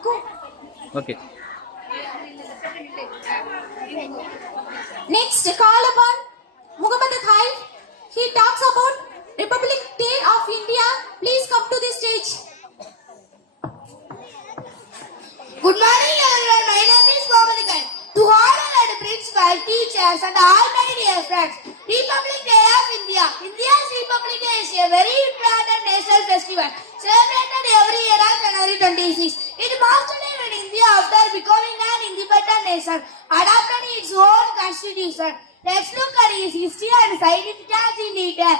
Okay. Next, call upon Muhammad Khail. He talks about Republic Day of India. Please come to the stage. Good morning, everyone. My name is Muhammad Khail. To honor the principal, teachers, and all my dear friends, Republic Day of India. India's Republic Day is a very important national festival celebrated every year on January 26. It marks the day when India, after becoming an independent nation, adopted its own constitution. Let's look at its history and significance in detail.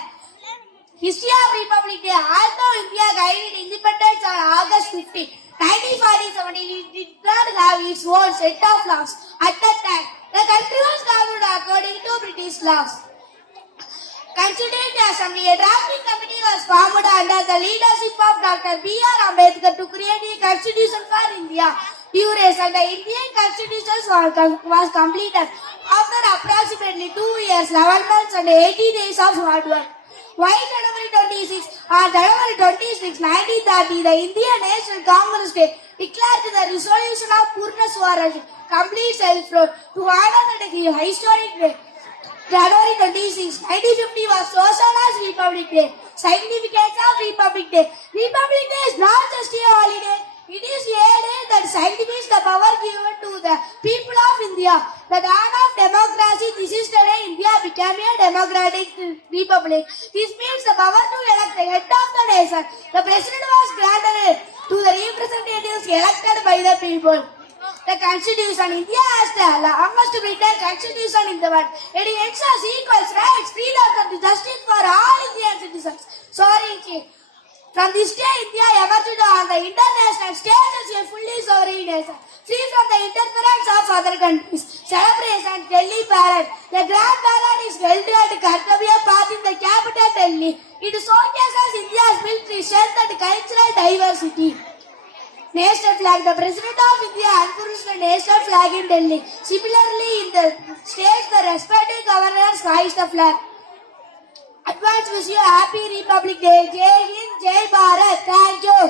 History of Republic Day. Although India gained independence on August 15, 1947, it did not have its own set of laws. At that time, the country was governed according to British laws. Constituent Assembly, a drafting committee was formed under the leadership of Dr. B.R. Ambedkar to create a constitution for India. Duration: the Indian constitution was completed after approximately 2 years, 11 months and 80 days of hard work. Why January 26? On January 26, 1930, the Indian National Congress Day declared the resolution of Purna Swaraj, complete self-rule, to honor the historic day. January 26, 1950 was chosen as Republic Day. Significance of Republic Day. Republic Day is not just a holiday. It is a day that signifies the power given to the people of India. The dawn of democracy. This is the day India became a democratic republic. This means the power to elect the head of the nation. The president was granted to the representatives elected by the people. The Constitution. India has the longest written constitution in the world. It ensures equal rights, freedom, and justice for all Indian citizens. From this day, India emerged on the international stage as a fully sovereign nation, free from the interference of other countries. Celebration: Delhi Parade. The Grand Parade is held at Kartavya Path in the capital Delhi. It showcases India's military strength and cultural diversity. National flag. The President of India unfurls the national flag in Delhi. Similarly, in the states, the respective governors hoist the flag. Advance wish you a happy Republic Day. Jai Hind, Jai Bharat. Thank you.